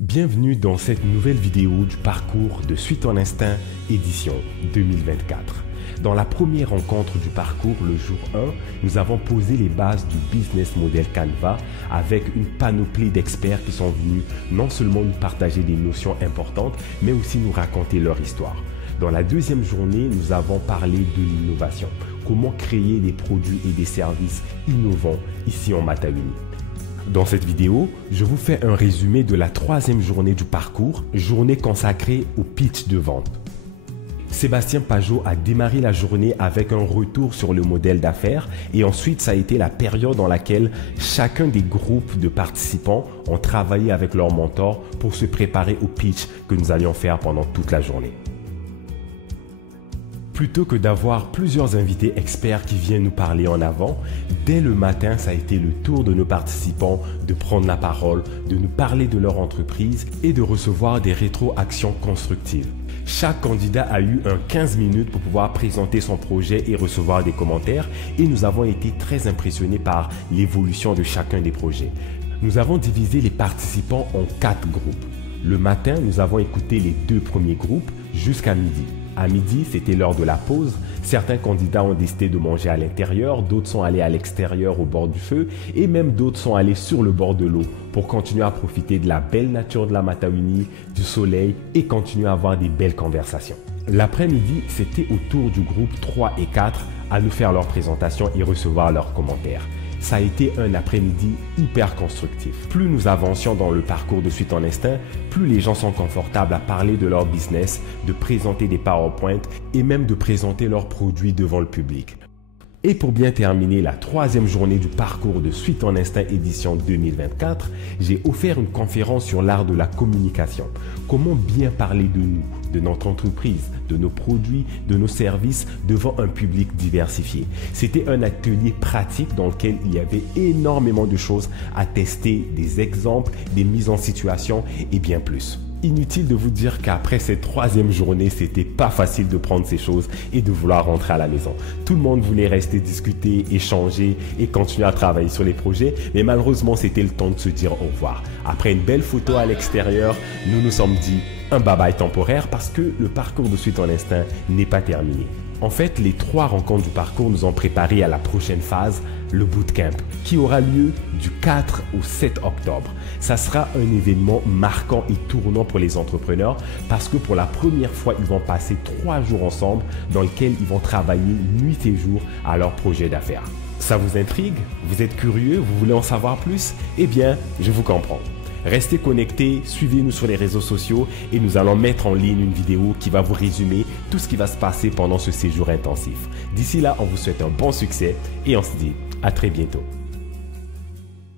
Bienvenue dans cette nouvelle vidéo du parcours de Suite en Instinct édition 2024. Dans la première rencontre du parcours, le jour 1, nous avons posé les bases du business model Canva avec une panoplie d'experts qui sont venus non seulement nous partager des notions importantes, mais aussi nous raconter leur histoire. Dans la deuxième journée, nous avons parlé de l'innovation. Comment créer des produits et des services innovants ici en Matawini. Dans cette vidéo, je vous fais un résumé de la troisième journée du parcours, journée consacrée au pitch de vente. Sébastien Pajot a démarré la journée avec un retour sur le modèle d'affaires et ensuite ça a été la période dans laquelle chacun des groupes de participants ont travaillé avec leur mentor pour se préparer au pitch que nous allions faire pendant toute la journée. Plutôt que d'avoir plusieurs invités experts qui viennent nous parler en avant, dès le matin, ça a été le tour de nos participants de prendre la parole, de nous parler de leur entreprise et de recevoir des rétroactions constructives. Chaque candidat a eu 15 minutes pour pouvoir présenter son projet et recevoir des commentaires et nous avons été très impressionnés par l'évolution de chacun des projets. Nous avons divisé les participants en 4 groupes. Le matin, nous avons écouté les 2 premiers groupes jusqu'à midi. À midi, c'était l'heure de la pause. Certains candidats ont décidé de manger à l'intérieur, d'autres sont allés à l'extérieur au bord du feu et même d'autres sont allés sur le bord de l'eau pour continuer à profiter de la belle nature de la Matawini, du soleil et continuer à avoir des belles conversations. L'après-midi, c'était au tour du groupe 3 et 4 à nous faire leur présentation et recevoir leurs commentaires. Ça a été un après-midi hyper constructif. Plus nous avancions dans le parcours de Suite en Instinct, plus les gens sont confortables à parler de leur business, de présenter des PowerPoint et même de présenter leurs produits devant le public. Et pour bien terminer la troisième journée du parcours de Suite en Instinct édition 2024, j'ai offert une conférence sur l'art de la communication. Comment bien parler de nous, de notre entreprise, de nos produits, de nos services devant un public diversifié. C'était un atelier pratique dans lequel il y avait énormément de choses à tester, des exemples, des mises en situation et bien plus. Inutile de vous dire qu'après cette troisième journée, c'était pas facile de prendre ces choses et de vouloir rentrer à la maison. Tout le monde voulait rester discuter, échanger et continuer à travailler sur les projets, mais malheureusement, c'était le temps de se dire au revoir. Après une belle photo à l'extérieur, nous nous sommes dit un bye-bye temporaire parce que le parcours de Suite en Instinct n'est pas terminé. En fait, les 3 rencontres du parcours nous ont préparé à la prochaine phase, le bootcamp, qui aura lieu du 4 au 7 octobre. Ça sera un événement marquant et tournant pour les entrepreneurs parce que pour la première fois, ils vont passer 3 jours ensemble dans lesquels ils vont travailler nuit et jour à leur projet d'affaires. Ça vous intrigue? Vous êtes curieux? Vous voulez en savoir plus? Eh bien, je vous comprends. Restez connectés, suivez-nous sur les réseaux sociaux et nous allons mettre en ligne une vidéo qui va vous résumer tout ce qui va se passer pendant ce séjour intensif. D'ici là, on vous souhaite un bon succès et on se dit à très bientôt.